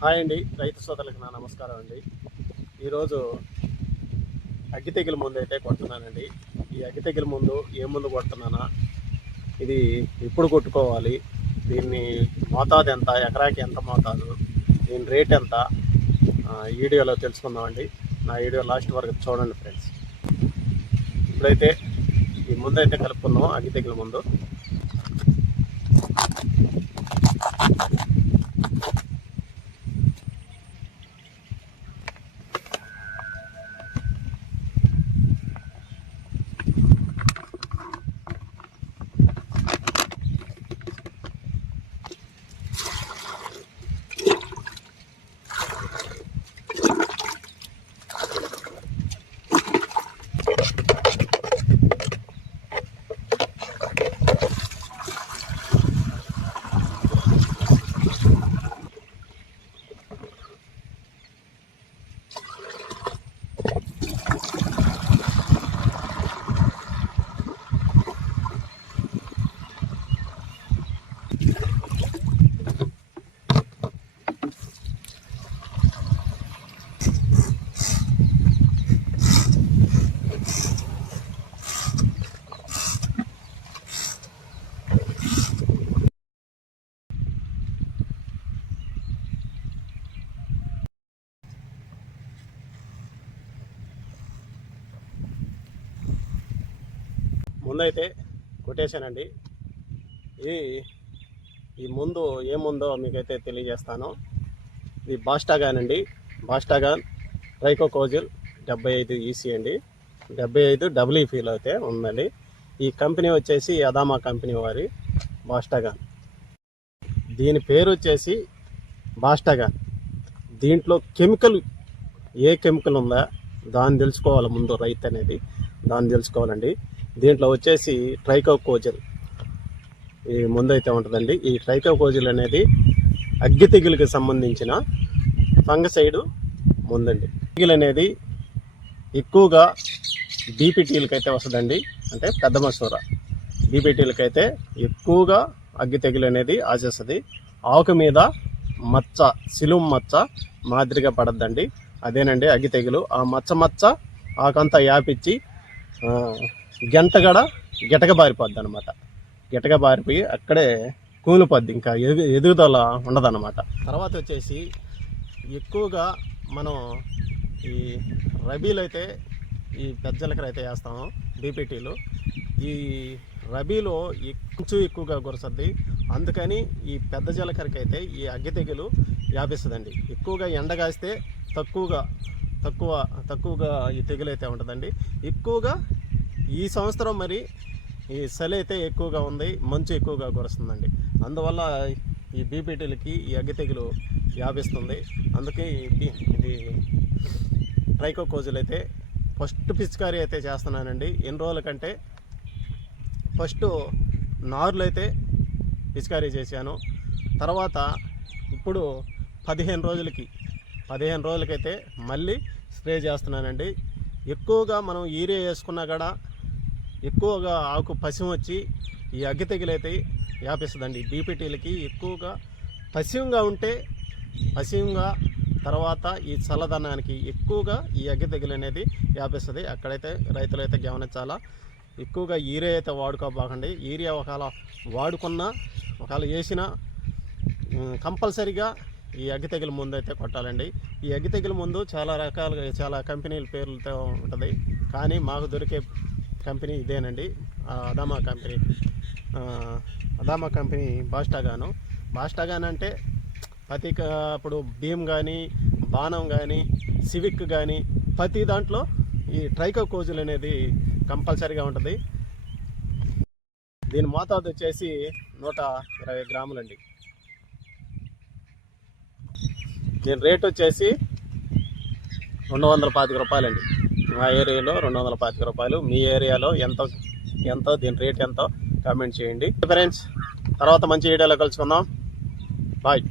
Hi అండి, రైతు సోదరులకు నా నమస్కారం అండి. ఈరోజు అగ్గి తెగులు ముందు అయితే కొడుతున్నానండి. ఈ అగ్గి తెగులు ముందు ఏ ముందు కొడుతున్నానా, ఇది ఎప్పుడు కొట్టుకోవాలి, దీన్ని మోతాదు ఎంత, ఎకరాకి ఎంత మోతాదు, దీని రేట్ ఎంత, ఈ వీడియోలో తెలుసుకుందామండి. నా వీడియో లాస్ట్ వరకు చూడండి ఫ్రెండ్స్. ఇప్పుడైతే ఈ ముందు అయితే కలుపుకుందాం. అగ్గి తెగులు ముందు ముందైతే కొట్టేశానండి. ఈ ముందు ఏముందో మీకైతే తెలియజేస్తాను. ఇది బాస్టాగాన్ అండి. బాస్టాగాన్ ట్రైకోకోజిల్ 75 ఈసీ అండి. 75 డబ్ల్యూ ఫీల్ అయితే ఉందండి. ఈ కంపెనీ వచ్చేసి అదామా కంపెనీ వారి బాస్టాగాన్. దీని పేరు వచ్చేసి బాస్టాగాన్. దీంట్లో కెమికల్ ఏ కెమికల్ ఉందా దాన్ని తెలుసుకోవాలి ముందు రైతు అనేది. దాన్ని తెలుసుకోవాలండి. దీంట్లో వచ్చేసి ట్రైకోకోజిల్ ఈ ముందైతే ఉంటుందండి. ఈ ట్రైకోకోజిల్ అనేది అగ్గి తెగులుకి సంబంధించిన ఫంగసైడ్ ముందండి. తెగులు అనేది ఎక్కువగా బీపీటీలకి అయితే వస్తుందండి. అంటే పెద్ద మసూర బీపీటీలకి అయితే ఎక్కువగా అగ్గి తెగులు అనేది ఆశిస్తుంది. ఆకు మీద మచ్చ, సిలుం మచ్చ మాదిరిగా పడద్దండి. అదేనండి అగ్గి తెగులు. ఆ మచ్చ ఆకంతా యాపిచ్చి గెటక బారిపోద్ది అనమాట. గెటక బారిపోయి అక్కడే కూలిపోద్ది. ఇంకా ఎదుగుదల ఉండదన్నమాట. తర్వాత వచ్చేసి ఎక్కువగా మనం ఈ రబీలు అయితే ఈ పెద్దలకర అయితే వేస్తాము బీపీటీలు. ఈ రబీలో కొంచెం ఎక్కువగా కురసద్ది. అందుకని ఈ పెద్ద జీలకర్రకి అయితే ఈ అగ్గి తెగులు వ్యాపిస్తుందండి. ఎక్కువగా ఎండగాస్తే తక్కువగా ఈ తెగులు అయితే ఉంటుందండి. ఎక్కువగా ఈ సంవత్సరం మరి ఈ చలి అయితే ఎక్కువగా ఉంది, మంచు ఎక్కువగా కురుస్తుందండి. అందువల్ల ఈ బీపీటీలకి ఈ అగ్గి తెగులు వ్యాపిస్తుంది. అందుకే ఇది ట్రైకోకోజిల్ అయితే ఫస్ట్ పిచికారీ అయితే చేస్తున్నానండి. ఎన్ని రోజుల కంటే ఫస్ట్ నారులు అయితే పిచికారీ చేశాను. తర్వాత ఇప్పుడు 15 రోజులకైతే మళ్ళీ స్ప్రే చేస్తున్నానండి. ఎక్కువగా మనం యూరియా వేసుకున్నా కూడా ఎక్కువగా ఆకు పసిం వచ్చి ఈ అగ్గి తెగులు అయితే వ్యాపిస్తుందండి. బీపీటీలకి ఎక్కువగా పసియంగా తర్వాత ఈ చల్లదనానికి ఎక్కువగా ఈ అగ్గి తెగులు అనేది వ్యాపిస్తుంది. అక్కడైతే రైతులు అయితే గమనించాలా. ఎక్కువగా యూరియా అయితే వాడుకోబాకండి. యూరియా ఒకవేళ వేసినా కంపల్సరీగా ఈ అగ్గి తెగులు ముందు అయితే కొట్టాలండి. ఈ అగ్గి తెగులు ముందు చాలా కంపెనీల పేర్లతో ఉంటుంది. కానీ మాకు దొరికే కంపెనీ ఇదేనండి, అదామా కంపెనీ బాస్టాగాన్ అంటే ఇప్పుడు భీమ్ కానీ, బాణం కానీ, సివిక్ కానీ ప్రతి దాంట్లో ఈ ట్రైకోకోజిల్ అనేది కంపల్సరీగా ఉంటుంది. దీని మోతాదు వచ్చేసి 120 గ్రాములండి. దీని రేట్ వచ్చేసి 225 రూపాయలండి. మా ఏరియాలో 225 రూపాయలు. మీ ఏరియాలో ఎంతో దీని రేట్ ఎంతో కామెంట్ చేయండి ఫ్రెండ్స్. తర్వాత మంచి వీడియోలో కలుసుకుందాం. బాయ్.